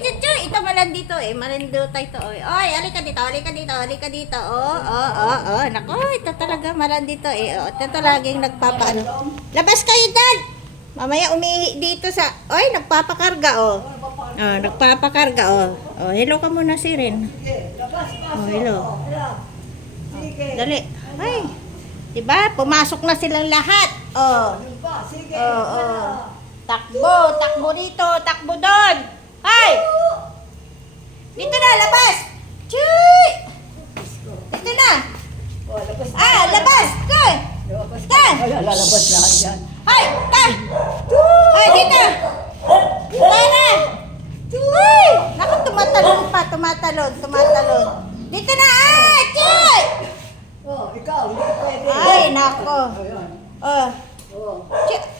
chuchoy. Ito malandito eh. Malandito ito. Oy, alika dito, alika dito, alika dito. Oh. Nako, ito talaga malandito eh. Oh, ito laging nagpapaano. Labas kayo dad. Mamaya umihi dito sa... Oy, nagpapakarga oh. Oh, nagpapakarga oh. Oh, hello ka muna si Ren. Oh, hello. Dali. Ay. Diba? Pumasok na silang lahat. Oh. Oh. Takbo dito, takbo doon. Ay! Dito na, labas! Chuy! Dito na! Labas! Kay! Kay! Lalabas lahat yan. Ay! Kay! Ay, dito! Dito na! Ay! Naku, tumatalon. Dito na! Ay! Chuy! Ikaw, hindi pwede. Ay, nako. Oh.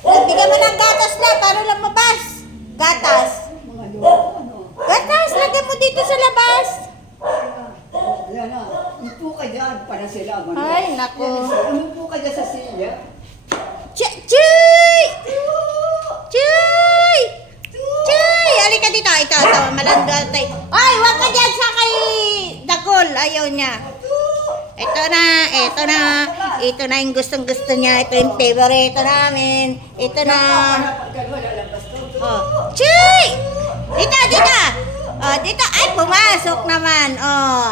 Bigyan mo ng gatas na para lumabas. Gatas. Gatas, lagyan mo dito sa labas. Yan na. Upo ka dyan para sila. Ay, nako. Upo ka dyan sa silya. Chuy! Halika dito. Ito. Malandal tayo. Ay, wag ka dyan sa kay Dagol. Ayaw niya. Ito na yung gustong-gusto niya. Ito yung favorite namin. Ito na. Oh. Chuy! Dito. Oh, dito. Ay, pumasok naman. Oh.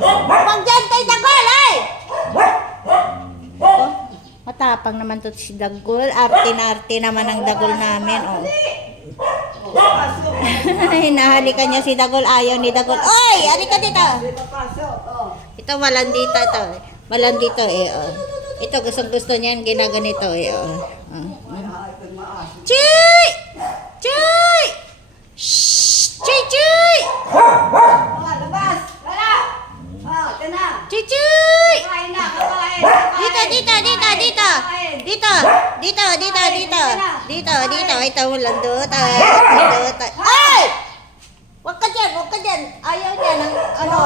Huwag dyan kay Dagol, ay! Oh, matapang naman to si Dagol. Arte naman ang Dagol namin. Oh. Hinahalikan niya si Dagol. Ayaw ni Dagol. Oy! Halika dito. Ito malandito ito. Malandito eh. Oh. Ito gustong-gusto niyan. Ginaganito eh. Oh. Chuy! Shhh! Chuy! Labas! Wala! Chuy! Kakain na, kakain! Dito. Ito malandot. Ay! Huwag ka dyan. Ayaw niya ng ano.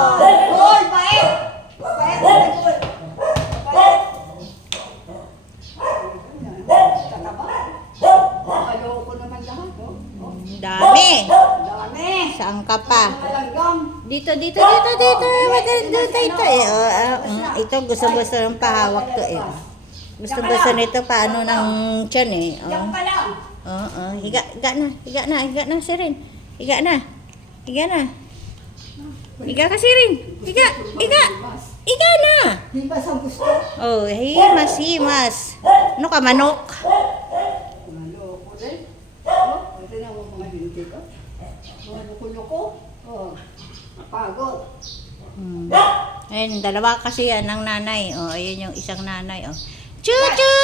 Gol! Bait! Bait! Tataba? Ayoko naman lahat, oh. Dami. Dami! Saan ka pa? Langgam! Dito. Magandang ito eh. Ito gusto ng pahawak to eh. Gusto nito paano ng tiyan eh. Diyan ka lang! Higa na si Rin. Higa na. Higa ka si Rin. Higa na. Himas ang gusto. Oh, himas. Ano ka, manok? Maloko rin. Ito na ang mga hindi ko. Mga loko-loko. Napagod. Ayun, dalawa kasi yan ng nanay. Oh, ayun yung isang nanay. Oh. Chuchu!